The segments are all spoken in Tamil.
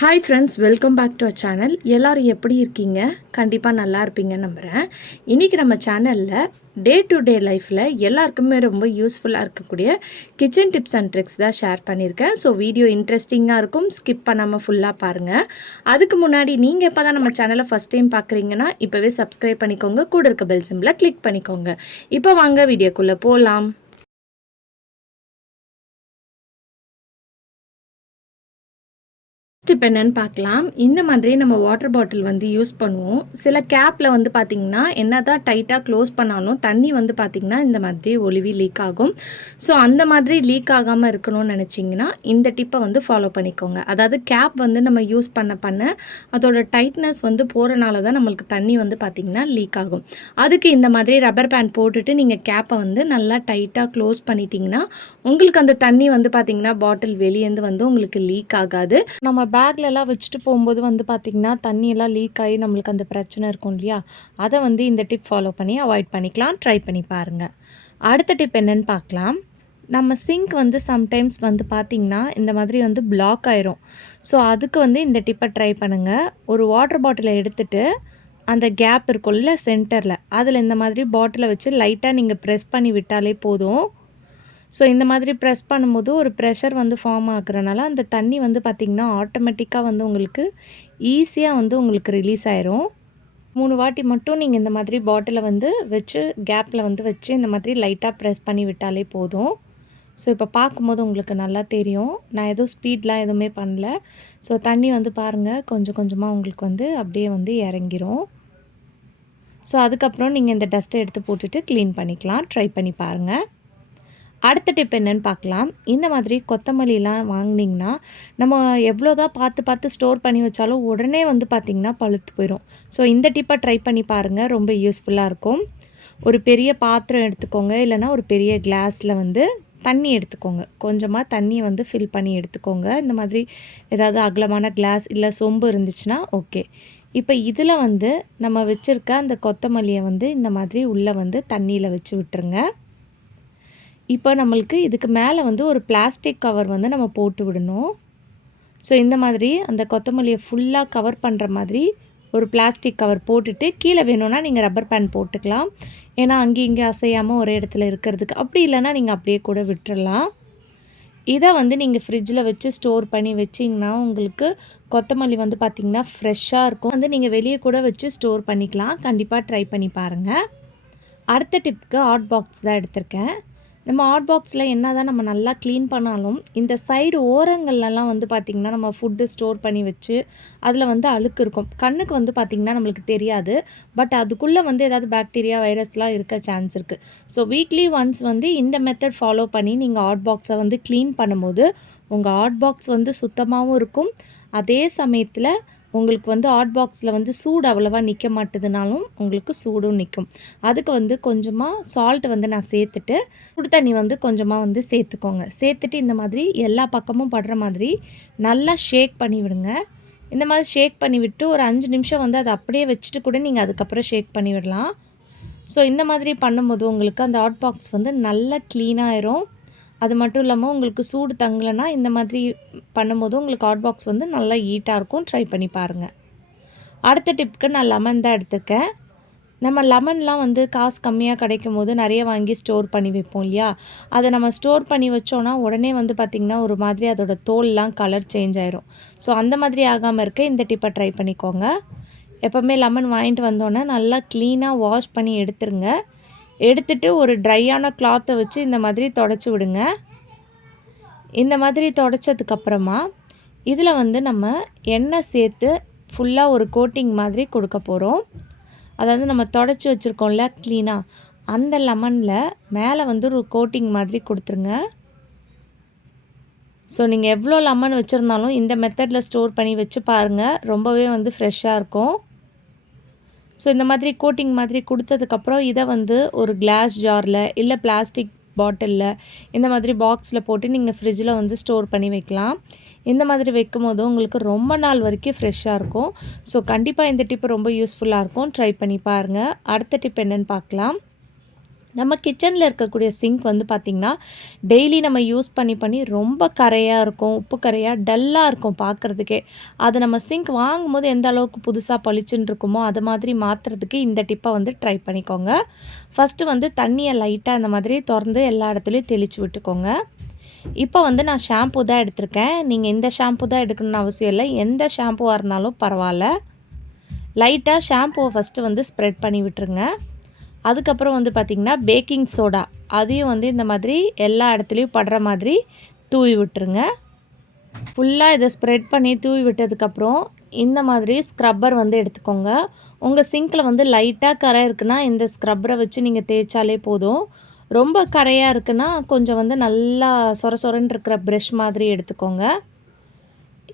Hi friends, welcome back to our channel. எல்லோரும் எப்படி இருக்கீங்க? கண்டிப்பாக நல்லா இருப்பீங்கன்னு நம்புகிறேன். இன்றைக்கி நம்ம சேனலில் டே டு டே லைஃப்பில் எல்லாருக்குமே ரொம்ப யூஸ்ஃபுல்லாக இருக்கக்கூடிய கிச்சன் டிப்ஸ் அண்ட் ட்ரிக்ஸ் தான் ஷேர் பண்ணியிருக்கேன். ஸோ வீடியோ இன்ட்ரெஸ்டிங்காக இருக்கும், ஸ்கிப் பண்ணாமல் ஃபுல்லாக பாருங்கள். அதுக்கு முன்னாடி நீங்கள் எப்போ தான் நம்ம சேனலை ஃபஸ்ட் டைம் பார்க்குறீங்கன்னா இப்போவே சப்ஸ்கிரைப் பண்ணிக்கோங்க, கூட இருக்க பெல் சிம்பிளை கிளிக் பண்ணிக்கோங்க. இப்போ வாங்க வீடியோக்குள்ளே போகலாம். இப்போ என்னென்னு பார்க்கலாம். இந்த மாதிரி நம்ம வாட்டர் பாட்டில் வந்து யூஸ் பண்ணுவோம். சில கேப்பில் வந்து பார்த்திங்கன்னா என்ன தான் டைட்டாக க்ளோஸ் பண்ணாலும் தண்ணி வந்து பார்த்திங்கன்னா இந்த மாதிரி ஒழுவி லீக் ஆகும். ஸோ அந்த மாதிரி லீக் ஆகாமல் இருக்கணும்னு நினச்சிங்கன்னா இந்த டிப்பை வந்து ஃபாலோ பண்ணிக்கோங்க. அதாவது கேப் வந்து நம்ம யூஸ் பண்ண அதோட டைட்னஸ் வந்து போகிறனால தான் நம்மளுக்கு தண்ணி வந்து பார்த்திங்கன்னா லீக் ஆகும். அதுக்கு இந்த மாதிரி ரப்பர் பேண்ட் போட்டுட்டு நீங்கள் கேப்பை வந்து நல்லா டைட்டாக க்ளோஸ் பண்ணிட்டீங்கன்னா உங்களுக்கு அந்த தண்ணி வந்து பார்த்திங்கன்னா பாட்டில் வெளியேந்து வந்து உங்களுக்கு லீக் ஆகாது. நம்ம பேக்லலாம் வச்சுட்டு போகும்போது வந்து பார்த்திங்கன்னா தண்ணியெல்லாம் லீக் ஆகி நம்மளுக்கு அந்த பிரச்சனை இருக்கும் இல்லையா, அதை வந்து இந்த டிப் ஃபாலோ பண்ணி அவாய்ட் பண்ணிக்கலாம். ட்ரை பண்ணி பாருங்கள். அடுத்த டிப் என்னென்னு பார்க்கலாம். நம்ம சிங்க் வந்து சம்டைம்ஸ் வந்து பார்த்திங்கன்னா இந்த மாதிரி வந்து பிளாக் ஆயிரும். ஸோ அதுக்கு வந்து இந்த டிப்பை ட்ரை பண்ணுங்கள். ஒரு வாட்டர் பாட்டிலை எடுத்துகிட்டு அந்த கேப் இருக்கும்ல சென்டரில், அதில் இந்த மாதிரி பாட்டிலை வச்சு லைட்டாக நீங்கள் ப்ரெஸ் பண்ணி விட்டாலே போதும். ஸோ இந்த மாதிரி ப்ரெஸ் பண்ணும்போது ஒரு ப்ரெஷர் வந்து ஃபார்ம் ஆகுறனால அந்த தண்ணி வந்து பார்த்திங்கன்னா ஆட்டோமேட்டிக்காக வந்து உங்களுக்கு ஈஸியாக வந்து உங்களுக்கு ரிலீஸ் ஆயிரும். 3 வாட்டி மட்டும் நீங்கள் இந்த மாதிரி பாட்டிலை வந்து வச்சு கேப்பில் வந்து வச்சு இந்த மாதிரி லைட்டாக ப்ரெஸ் பண்ணி விட்டாலே போதும். ஸோ இப்போ பார்க்கும்போது உங்களுக்கு நல்லா தெரியும். நான் எதுவும் ஸ்பீட்லாம் எதுவுமே பண்ணல. ஸோ தண்ணி வந்து பாருங்கள் கொஞ்சம் கொஞ்சமாக உங்களுக்கு வந்து அப்படியே வந்து இறங்கிரும். ஸோ அதுக்கப்புறம் நீங்கள் இந்த டஸ்ட்டை எடுத்து போட்டுட்டு க்ளீன் பண்ணிக்கலாம். ட்ரை பண்ணி பாருங்கள். அடுத்த டிப் என்னென்னு பார்க்கலாம். இந்த மாதிரி கொத்தமல்லிலாம் வாங்கினீங்கன்னா நம்ம எவ்வளோ தான் பார்த்து ஸ்டோர் பண்ணி வச்சாலும் உடனே வந்து பார்த்திங்கன்னா பழுத்து போயிடும். ஸோ இந்த டிப்பை ட்ரை பண்ணி பாருங்கள், ரொம்ப யூஸ்ஃபுல்லாக இருக்கும். ஒரு பெரிய பாத்திரம் எடுத்துக்கோங்க, இல்லைனா ஒரு பெரிய கிளாஸில் வந்து தண்ணி எடுத்துக்கோங்க. கொஞ்சமாக தண்ணியை வந்து ஃபில் பண்ணி எடுத்துக்கோங்க. இந்த மாதிரி ஏதாவது அகலமான கிளாஸ் இல்லை சொம்பு இருந்துச்சுன்னா ஓகே. இப்போ இதில் வந்து நம்ம வச்சுருக்க அந்த கொத்தமல்லியை வந்து இந்த மாதிரி உள்ளே வந்து தண்ணியில் வச்சு விட்டுருங்க. இப்போ நம்மளுக்கு இதுக்கு மேலே வந்து ஒரு பிளாஸ்டிக் கவர் வந்து நம்ம போட்டு விடணும். ஸோ இந்த மாதிரி அந்த கொத்தமல்லியை ஃபுல்லாக கவர் பண்ணுற மாதிரி ஒரு பிளாஸ்டிக் கவர் போட்டுட்டு கீழே வேணும்னா நீங்கள் ரப்பர் பேண்ட் போட்டுக்கலாம். ஏன்னா அங்கேயும் இங்கே அசையாமல் ஒரே இடத்துல இருக்கிறதுக்கு. அப்படி இல்லைன்னா நீங்கள் அப்படியே கூட விட்டுறலாம். இதை வந்து நீங்கள் ஃப்ரிட்ஜில் வச்சு ஸ்டோர் பண்ணி வச்சிங்கன்னா உங்களுக்கு கொத்தமல்லி வந்து பார்த்திங்கன்னா ஃப்ரெஷ்ஷாக இருக்கும். வந்து நீங்கள் வெளியே கூட வச்சு ஸ்டோர் பண்ணிக்கலாம். கண்டிப்பாக ட்ரை பண்ணி பாருங்கள். அடுத்த டிப்புக்கு ஹாட் பாக்ஸ் தான் எடுத்திருக்கேன். நம்ம ஹாட் பாக்ஸில் என்ன தான் நம்ம நல்லா க்ளீன் பண்ணாலும் இந்த சைடு ஓரங்கள்லாம் வந்து பார்த்திங்கன்னா நம்ம ஃபுட்டு ஸ்டோர் பண்ணி வச்சு அதில் வந்து அழுக்கு இருக்கும். கண்ணுக்கு வந்து பார்த்திங்கன்னா நம்மளுக்கு தெரியாது. பட் அதுக்குள்ளே வந்து ஏதாவது பாக்டீரியா வைரஸ்லாம் இருக்க சான்ஸ் இருக்குது. ஸோ வீக்லி ஒன்ஸ் வந்து இந்த மெத்தட் ஃபாலோ பண்ணி நீங்கள் ஹாட் பாக்ஸை வந்து க்ளீன் பண்ணும்போது உங்கள் ஹாட் பாக்ஸ் வந்து சுத்தமாகவும் இருக்கும். அதே சமயத்தில் உங்களுக்கு வந்து ஹாட் பாக்ஸில் வந்து சூடு அவ்வளோவா நிற்க மாட்டுதுனாலும் உங்களுக்கு சூடும் நிற்கும். அதுக்கு வந்து கொஞ்சமாக சால்ட் வந்து நான் சேர்த்துட்டு சுடு தண்ணி வந்து கொஞ்சமாக வந்து சேர்த்துக்கோங்க. சேர்த்துட்டு இந்த மாதிரி எல்லா பக்கமும் படுற மாதிரி நல்லா ஷேக் பண்ணி விடுங்க. இந்த மாதிரி ஷேக் பண்ணி விட்டு ஒரு 5 நிமிஷம் வந்து அதை அப்படியே வச்சுட்டு கூட நீங்கள் அதுக்கப்புறம் ஷேக் பண்ணி விடலாம். ஸோ இந்த மாதிரி பண்ணும்போது உங்களுக்கு அந்த ஹாட் பாக்ஸ் வந்து நல்லா க்ளீனாகிடும். அது மட்டும் இல்லாமல் உங்களுக்கு சூடு தங்கலைன்னா இந்த மாதிரி பண்ணும்போது உங்களுக்கு ஹாட் பாக்ஸ் வந்து நல்லா ஹீட்டாக இருக்கும். ட்ரை பண்ணி பாருங்கள். அடுத்த டிப்புக்கு நான் லெமன் தான் எடுத்திருக்கேன். நம்ம லெமன்லாம் வந்து காசு கம்மியாக கிடைக்கும் போது நிறைய வாங்கி ஸ்டோர் பண்ணி வைப்போம் இல்லையா, அதை நம்ம ஸ்டோர் பண்ணி வச்சோன்னா உடனே வந்து பார்த்திங்கன்னா ஒரு மாதிரி அதோட தோல்லாம் கலர் சேஞ்ச் ஆயிரும். ஸோ அந்த மாதிரி ஆகாமல் இருக்க இந்த டிப்பை ட்ரை பண்ணிக்கோங்க. எப்போவுமே லெமன் வாங்கிட்டு வந்தோன்னே நல்லா க்ளீனாக வாஷ் பண்ணி எடுத்துருங்க. எடுத்துட்டு ஒரு ட்ரையான கிளாத்தை வச்சு இந்த மாதிரி தொடச்சி விடுங்க. இந்த மாதிரி தொடச்சதுக்கப்புறமா இதில் வந்து நம்ம எண்ணெய் சேர்த்து ஃபுல்லாக ஒரு கோட்டிங் மாதிரி கொடுக்க போகிறோம். அதாவது நம்ம தொடச்சி வச்சுருக்கோம்ல க்ளீனாக, அந்த லெமனில் மேலே வந்து ஒரு கோட்டிங் மாதிரி கொடுத்துருங்க. ஸோ நீங்கள் எவ்வளோ லெமன் வச்சுருந்தாலும் இந்த மெத்தடில் ஸ்டோர் பண்ணி வச்சு பாருங்கள், ரொம்பவே வந்து ஃப்ரெஷ்ஷாக இருக்கும். ஸோ இந்த மாதிரி கோட்டிங் மாதிரி கொடுத்ததுக்கப்புறம் இதை வந்து ஒரு கிளாஸ் ஜாரில் இல்லை பிளாஸ்டிக் பாட்டிலில் இந்த மாதிரி பாக்ஸில் போட்டு நீங்கள் ஃப்ரிட்ஜில் வந்து ஸ்டோர் பண்ணி வைக்கலாம். இந்த மாதிரி வைக்கும்போது உங்களுக்கு ரொம்ப நாள் வரைக்கும் ஃப்ரெஷ்ஷாக இருக்கும். ஸோ கண்டிப்பாக இந்த டிப்பு ரொம்ப யூஸ்ஃபுல்லாக இருக்கும். ட்ரை பண்ணி பாருங்கள். அடுத்த டிப் என்னென்னு பார்க்கலாம். நம்ம கிச்சனில் இருக்கக்கூடிய சிங்க் வந்து பார்த்திங்கன்னா டெய்லி நம்ம யூஸ் பண்ணி ரொம்ப கரையாக இருக்கும், உப்பு கரையாக டல்லாக இருக்கும் பார்க்குறதுக்கே. அது நம்ம சிங்க் வாங்கும்போது எந்த அளவுக்கு புதுசாக பளிச்சுன்னு இருக்குமோ அது மாதிரி மாற்றுறதுக்கு இந்த டிப்பை வந்து ட்ரை பண்ணிக்கோங்க. ஃபஸ்ட்டு வந்து தண்ணியை லைட்டாக இந்த மாதிரி திறந்து எல்லா இடத்துலையும் தெளித்து விட்டுக்கோங்க. இப்போ வந்து நான் ஷாம்பு தான் எடுத்திருக்கேன். நீங்கள் இந்த ஷாம்பு தான் எடுக்கணும்னு அவசியம் இல்லை, எந்த ஷாம்புவாக இருந்தாலும் பரவாயில்ல. லைட்டாக ஷாம்புவை ஃபஸ்ட்டு வந்து ஸ்ப்ரெட் பண்ணி விட்டுருங்க. அதுக்கப்புறம் வந்து பார்த்திங்கன்னா பேக்கிங் சோடா அதையும் வந்து இந்த மாதிரி எல்லா இடத்துலையும் படுற மாதிரி தூவி விட்டுருங்க. ஃபுல்லாக இதை ஸ்ப்ரெட் பண்ணி தூவி விட்டதுக்கப்புறம் இந்த மாதிரி ஸ்க்ரப்பர் வந்து எடுத்துக்கோங்க. உங்கள் சிங்கில் வந்து லைட்டாக கரை இருக்குன்னா இந்த ஸ்க்ரப்பரை வச்சு நீங்கள் தேய்ச்சாலே போதும். ரொம்ப கரையாக இருக்குன்னா கொஞ்சம் வந்து நல்லா சொர சொரன்னு இருக்கிற ப்ரஷ் மாதிரி எடுத்துக்கோங்க.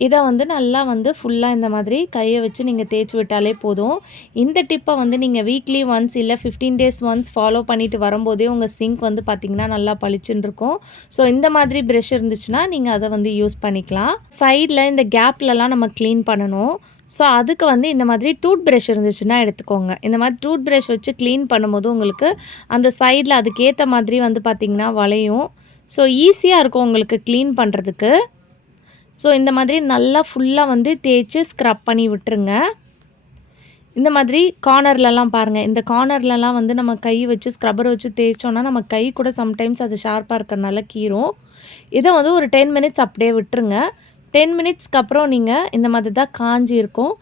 இதை வந்து நல்லா வந்து ஃபுல்லாக இந்த மாதிரி கையை வச்சு நீங்கள் தேய்ச்சி விட்டாலே போதும். இந்த டிப்பை வந்து நீங்கள் வீக்லி ஒன்ஸ் இல்லை 15 டேஸ் ஒன்ஸ் ஃபாலோ பண்ணிவிட்டு வரும்போதே உங்கள் சிங்க் வந்து பார்த்திங்கன்னா நல்லா பளிச்சுன்னு இருக்கும். ஸோ இந்த மாதிரி ப்ரஷ் இருந்துச்சுன்னா நீங்கள் அதை வந்து யூஸ் பண்ணிக்கலாம். சைடில் இந்த கேப்லலாம் நம்ம க்ளீன் பண்ணணும். ஸோ அதுக்கு வந்து இந்த மாதிரி டூத் ப்ரஷ் இருந்துச்சுன்னா எடுத்துக்கோங்க. இந்த மாதிரி டூத் ப்ரஷ் வச்சு க்ளீன் பண்ணும்போது உங்களுக்கு அந்த சைடில் அதுக்கேற்ற மாதிரி வந்து பார்த்திங்கன்னா வளையும். ஸோ ஈஸியாக இருக்கும் உங்களுக்கு க்ளீன் பண்ணுறதுக்கு. ஸோ இந்த மாதிரி நல்லா ஃபுல்லாக வந்து தேய்ச்சி ஸ்க்ரப் பண்ணி விட்டுருங்க. இந்த மாதிரி கார்னர்லலாம் பாருங்கள், இந்த கார்னர்லலாம் வந்து நம்ம கை வச்சு ஸ்க்ரப்பர் வச்சு தேய்ச்சோன்னா நம்ம கை கூட சம்டைம்ஸ் அது ஷார்ப்பாக இருக்கிறனால கீரும். இதை வந்து ஒரு 10 மினிட்ஸ் அப்படியே விட்டுருங்க. 10 மினிட்ஸ்க்கு அப்புறம் நீங்கள் இந்த மாதிரி தான் காஞ்சி இருக்கும்.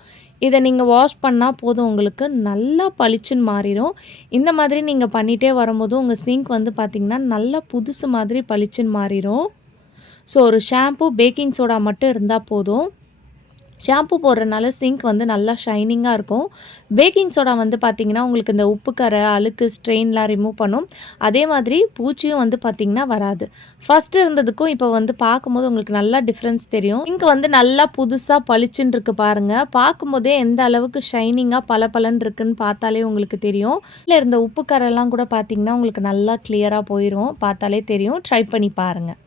இதை நீங்கள் வாஷ் பண்ணால் போதும், உங்களுக்கு நல்லா பளிச்சுன்னு மாறிடும். இந்த மாதிரி நீங்கள் பண்ணிகிட்டே வரும்போது உங்கள் சிங்க் வந்து பார்த்திங்கன்னா நல்லா புதுசு மாதிரி பளிச்சுன்னு மாறிடும். ஸோ ஒரு ஷாம்பு பேக்கிங் சோடா மட்டும் இருந்தால் போதும். ஷாம்பு போடுறதுனால சிங்க் வந்து நல்லா ஷைனிங்காக இருக்கும். பேக்கிங் சோடா வந்து பார்த்திங்கன்னா உங்களுக்கு இந்த உப்பு கரை அழுக்கு ஸ்ட்ரெயின்லாம் ரிமூவ் பண்ணும். அதே மாதிரி பூச்சியும் வந்து பார்த்திங்கன்னா வராது. ஃபஸ்ட்டு இருந்ததுக்கும் இப்போ வந்து பார்க்கும்போது உங்களுக்கு நல்லா டிஃப்ரென்ஸ் தெரியும். சிங்க் வந்து நல்லா புதுசாக பளிச்சுன்னு இருக்குது பாருங்கள். பார்க்கும்போதே எந்த அளவுக்கு ஷைனிங்காக பளபளன்னு இருக்குன்னு பார்த்தாலே உங்களுக்கு தெரியும். இல்லை இருந்த உப்பு கரைலாம் கூட பார்த்திங்கன்னா உங்களுக்கு நல்லா கிளியராக போயிடும், பார்த்தாலே தெரியும். ட்ரை பண்ணி பாருங்கள்.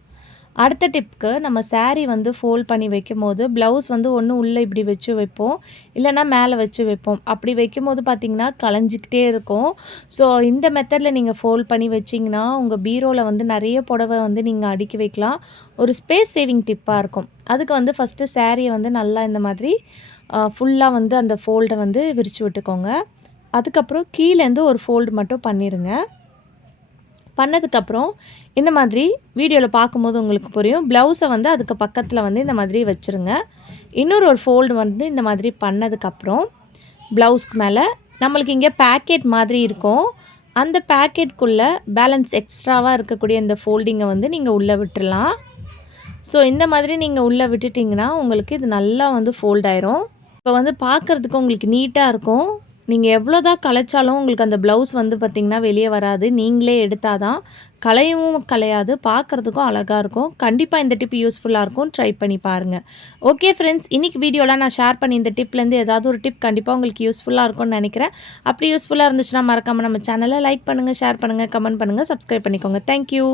அடுத்த டிப்க்கு நம்ம saree வந்து ஃபோல்ட் பண்ணி வைக்கும்போது ப்ளவுஸ் வந்து ஒன்று உள்ளே இப்படி வச்சு வைப்போம், இல்லைனா மேலே வச்சு வைப்போம். அப்படி வைக்கும்போது பார்த்திங்கன்னா கலைஞ்சிக்கிட்டே இருக்கும். ஸோ இந்த மெத்தடில் நீங்கள் ஃபோல்ட் பண்ணி வச்சிங்கன்னா உங்கள் பீரோவில் வந்து நிறைய புடவை வந்து நீங்கள் அடுக்கி வைக்கலாம். ஒரு ஸ்பேஸ் சேவிங் டிப்பாக இருக்கும். அதுக்கு வந்து ஃபஸ்ட்டு சாரியை வந்து நல்லா இந்த மாதிரி ஃபுல்லாக வந்து அந்த ஃபோல்டை வந்து விரித்து விட்டுக்கோங்க. அதுக்கப்புறம் கீழேருந்து ஒரு ஃபோல்டு மட்டும் பண்ணிடுங்க. பண்ணதுக்கப்புறம் இந்த மாதிரி வீடியோவில் பார்க்கும்போது உங்களுக்கு புரியும். ப்ளவுஸை வந்து அதுக்கு பக்கத்தில் வந்து இந்த மாதிரி வச்சுருங்க. இன்னொரு ஒரு ஃபோல்டு வந்து இந்த மாதிரி பண்ணதுக்கப்புறம் ப்ளவுஸ்க்கு மேலே நம்மளுக்கு இங்கே பேக்கெட் மாதிரி இருக்கும். அந்த பேக்கெட்குள்ளே பேலன்ஸ் எக்ஸ்ட்ராவாக இருக்கக்கூடிய இந்த ஃபோல்டிங்கை வந்து நீங்கள் உள்ளே விட்டுடலாம். ஸோ இந்த மாதிரி நீங்கள் உள்ளே விட்டுட்டிங்கன்னா உங்களுக்கு இது நல்லா வந்து ஃபோல்ட் ஆயிரும். இப்போ வந்து பார்க்குறதுக்கு உங்களுக்கு நீட்டாக இருக்கும். நீங்கள் எவ்வளோ தான் கலைச்சாலும் உங்களுக்கு அந்த ப்ளவுஸ் வந்து பார்த்திங்கன்னா வெளியே வராது. நீங்களே எடுத்தால் தான் கலையவும் கலையாது, பார்க்குறதுக்கும் அழகாக இருக்கும். கண்டிப்பாக இந்த டிப் யூஸ்ஃபுல்லாக இருக்கும். ட்ரை பண்ணி பாருங்கள். ஓகே ஃப்ரெண்ட்ஸ், இன்றைக்கி வீடியோவில் நான் ஷேர் பண்ணி இந்த டிப்லேருந்து ஏதாவது ஒரு டிப் கண்டிப்பாக உங்களுக்கு யூஸ்ஃபுல்லாக இருக்கும்னு நினைக்கிறேன். அப்படி யூஸ்ஃபுல்லாக இருந்துச்சுன்னா மறக்காமல் நம்ம சேனலை லைக் பண்ணுங்கள், ஷேர் பண்ணுங்கள், கமெண்ட் பண்ணுங்கள், சப்ஸ்கிரைப் பண்ணிக்கோங்க. தேங்க்யூ.